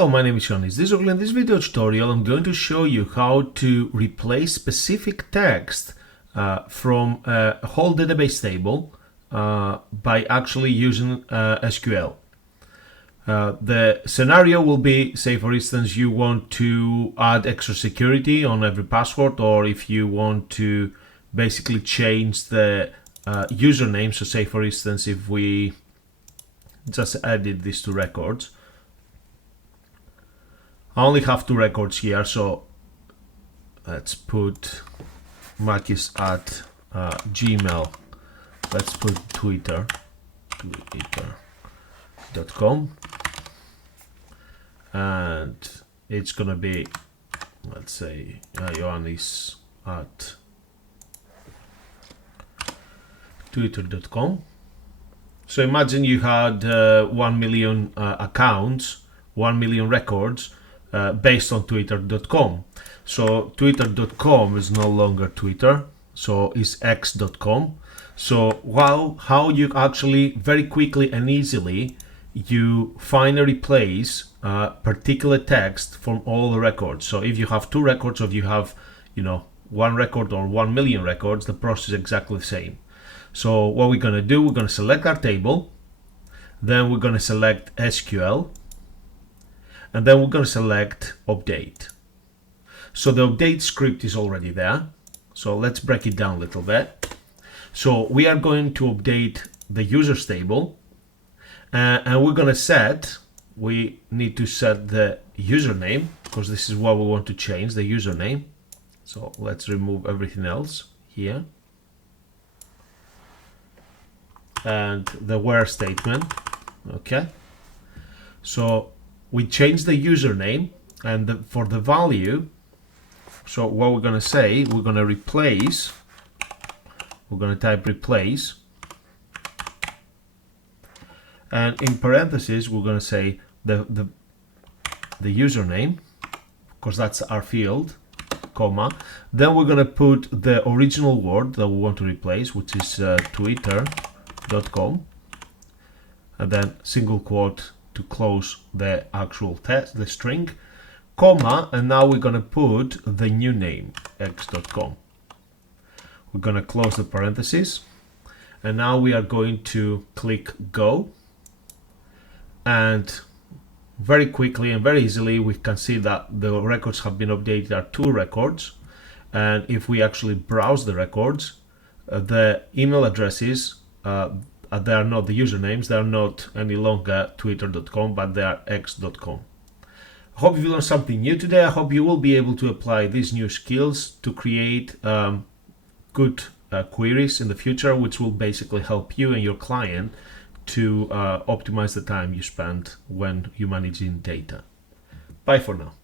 Hello, my name is Sean. In this video tutorial, I'm going to show you how to replace specific text from a whole database table by actually using SQL. The scenario will be, say for instance, you want to add extra security on every password, or if you want to basically change the username. So say for instance, if we just added these two records, I only have two records here, so let's put Marcus at Gmail. Let's put twitter.com, and it's gonna be, let's say, Ioannis at twitter.com. So imagine you had 1 million accounts, 1 million records based on twitter.com. So twitter.com is no longer Twitter, so it's x.com. So how you actually very quickly and easily you find and replace particular text from all the records. So if you have two records, or if you have, one record or 1 million records, the process is exactly the same. So what we're going to do, we're going to select our table, then we're going to select SQL, and then we're going to select update. So the update script is already there. So let's break it down a little bit. So we are going to update the users table, and we're going to we need to set the username, because this is what we want to change, the username. So let's remove everything else here. And the where statement. Okay. So we change the username, and for the value, so what we're going to say, we're going to replace, we're going to type replace, and in parentheses we're going to say the username, because that's our field, comma, then we're going to put the original word that we want to replace, which is twitter.com, and then single quote to close the actual text, the string, comma, and now we're going to put the new name, x.com. We're going to close the parentheses, and now we are going to click go, and very quickly and very easily we can see that the records have been updated. Are two records, and if we actually browse the records, the email addresses, they are not the usernames, they are not any longer twitter.com, but they are x.com. I hope you learned something new today. I hope you will be able to apply these new skills to create good queries in the future, which will basically help you and your client to optimize the time you spend when you're managing data. Bye for now.